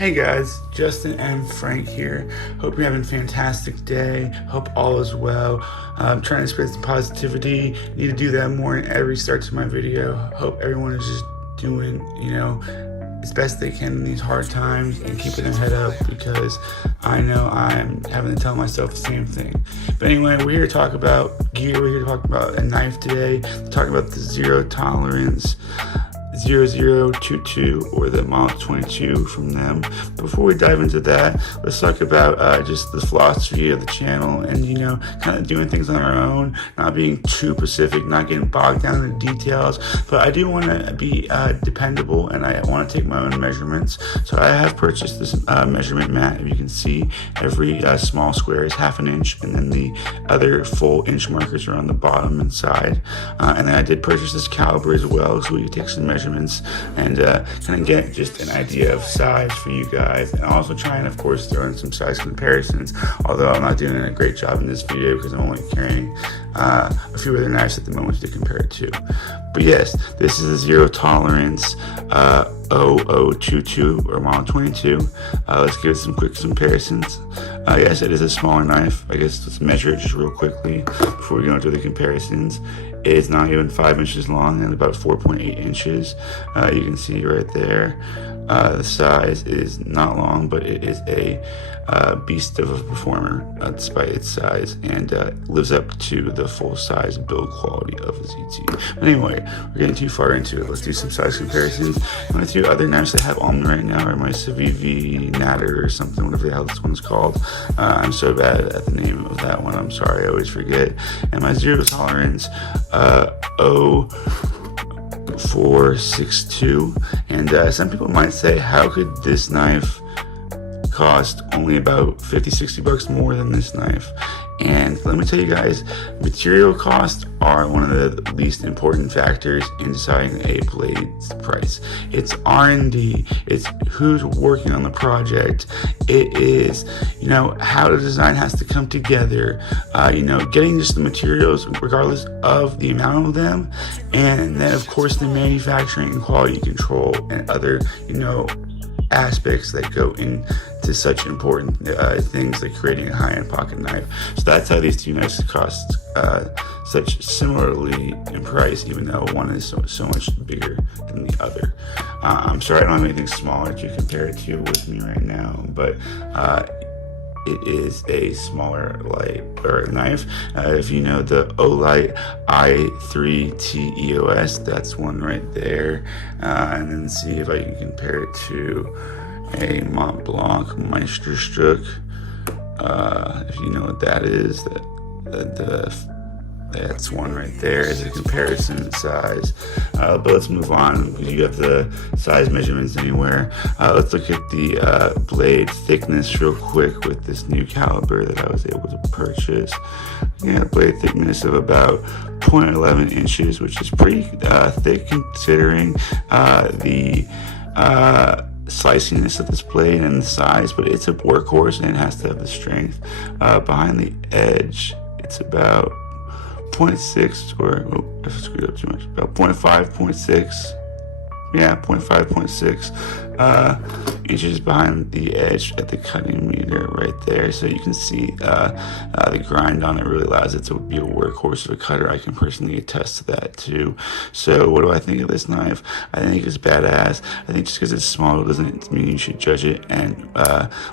Hey guys, Justin and Frank here. Hope you're having a fantastic day. Hope all is well. I'm trying to spread some positivity. Need to do that more in every start to my video. Hope everyone is just doing, as best they can in these hard times and keeping their head up, because I know I'm having to tell myself the same thing. But anyway, we're here to talk about gear. We're here to talk about a knife today. Talk about the zero tolerance 0022 or the Model 22 from them. Before we dive into that, let's talk about just the philosophy of the channel and kind of doing things on our own, not being too specific, not getting bogged down in the details. But I do want to be dependable, and I want to take my own measurements. So I have purchased this measurement mat. If you can see, every small square is 1/2 inch, and then the other full inch markers are on the bottom and side. And then I did purchase this caliber as well, so we can take some measurements and kind of get just an idea of size for you guys, and also try and of course throw in some size comparisons, although I'm not doing a great job in this video because I'm only carrying a few other knives at the moment to compare it to. But yes, this is a zero tolerance 0022 or Model 22. Let's give it some quick comparisons. Yes, it is a smaller knife. I guess let's measure it just real quickly before we go into the comparisons. It is not even 5 inches long and about 4.8 inches. You can see right there. The size is not long, but it is a beast of a performer despite its size, and lives up to the full size build quality of a ZT. But anyway, we're getting too far into it. Let's do some size comparisons. One of the other knives I have on me right now are my Civivi Natter or something, whatever the hell this one's called. I'm so bad at the name of that one. I'm sorry, I always forget. And my zero tolerance 0462. And some people might say, how could this knife cost only about $50-60 more than this knife? And let me tell you guys, material costs are one of the least important factors in deciding a blade's price. It's R&D, it's who's working on the project, it is, how the design has to come together, getting just the materials regardless of the amount of them, and then of course the manufacturing and quality control and other, aspects that go into such important things like creating a high-end pocket knife. So that's how these two knives cost such similarly in price, even though one is so much bigger than the other. I'm sorry I don't have anything smaller to compare it to with me right now, but it is a smaller light or knife. If you know the Olight i3T EOS, that's one right there. And then see if I can compare it to a Mont Blanc Meisterstück. If you know what that is, that's one right there as a comparison size. But let's move on. You have the size measurements anywhere. Let's look at the blade thickness real quick with this new caliber that I was able to purchase. Yeah, blade thickness of about 0.11 inches, which is pretty thick considering the sliciness of this blade and the size, but it's a workhorse and it has to have the strength. Behind the edge, it's about 0.6 or I screwed up too much. About 0.5, 0.6 inches behind the edge at the cutting meter right there. So you can see the grind on it really allows it to be a workhorse of a cutter. I can personally attest to that too. So what do I think of this knife? I think it's badass. I think just because it's small doesn't mean you should judge it. And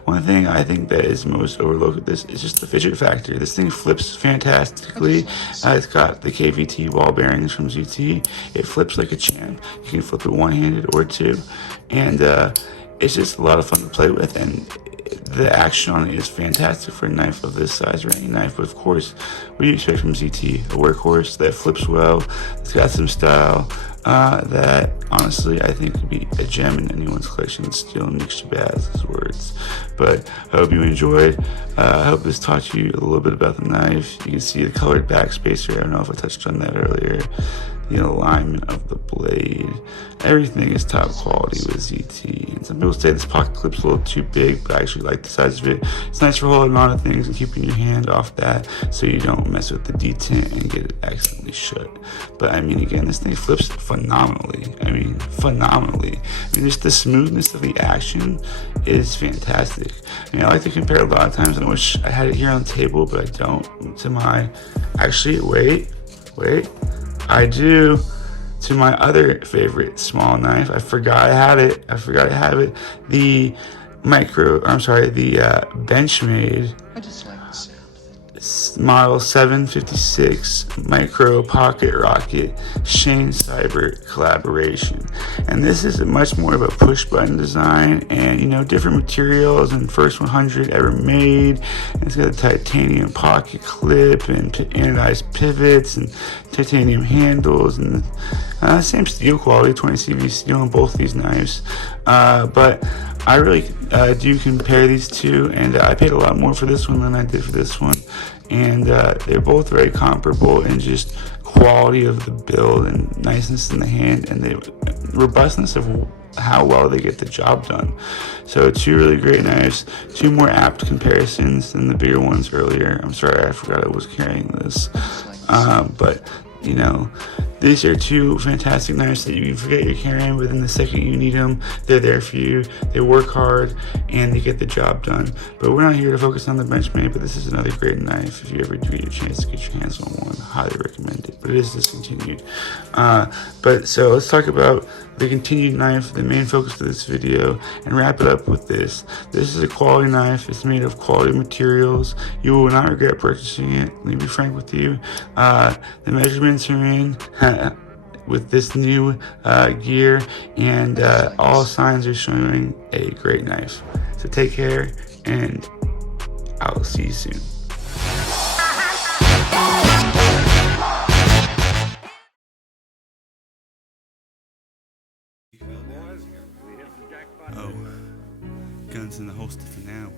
one thing I think that is most overlooked with this is just the fidget factor. This thing flips fantastically. It's got the KVT ball bearings from ZT. It flips like a champ. You can flip it one-handed or two, and it's just a lot of fun to play with, and the action on it is fantastic for a knife of this size or any knife. But of course, what do you expect from ZT? A workhorse that flips well, it's got some style, that honestly I think could be a gem in anyone's collection. Still Nick Shabazz's words. But I hope you enjoyed. I hope this taught you a little bit about the knife. You can see the colored backspacer. I don't know if I touched on that earlier. the alignment of the blade. Everything is top quality with ZT. And some people say this pocket clip's a little too big, but I actually like the size of it. It's nice for holding on to things and keeping your hand off that so you don't mess with the detent and get it accidentally shut. But I mean, again, this thing flips phenomenally. I mean, phenomenally. I mean, just the smoothness of the action is fantastic. I mean, I like to compare a lot of times, and I wish I had it here on the table, but I don't, to my, actually, wait, I do, to my other favorite small knife. I forgot I had it. The Benchmade. I just like the sound. Model 756 micro pocket rocket Shane Seibert collaboration. And this is much more of a push button design, and you know, different materials and first 100 ever made. And it's got a titanium pocket clip and anodized pivots and titanium handles, and same steel quality, 20 CV steel on both these knives. But I really do compare these two, and I paid a lot more for this one than I did for this one. And they're both very comparable in just quality of the build and niceness in the hand and the robustness of how well they get the job done. So two really great knives, two more apt comparisons than the bigger ones earlier. I'm sorry, I forgot I was carrying this. But you know, these are two fantastic knives that you forget you're carrying, but then the second you need them, they're there for you. They work hard and they get the job done. But we're not here to focus on the Benchmade, but this is another great knife. If you ever do get a chance to get your hands on one, highly recommend it. But it is discontinued. But so let's talk about the continued knife, the main focus of this video, and wrap it up with this. This is a quality knife. It's made of quality materials. You will not regret purchasing it. Let me be frank with you. The measurements are in with this new gear, and all signs are showing a great knife. So take care, and I'll see you soon. Oh, guns in the holster for now.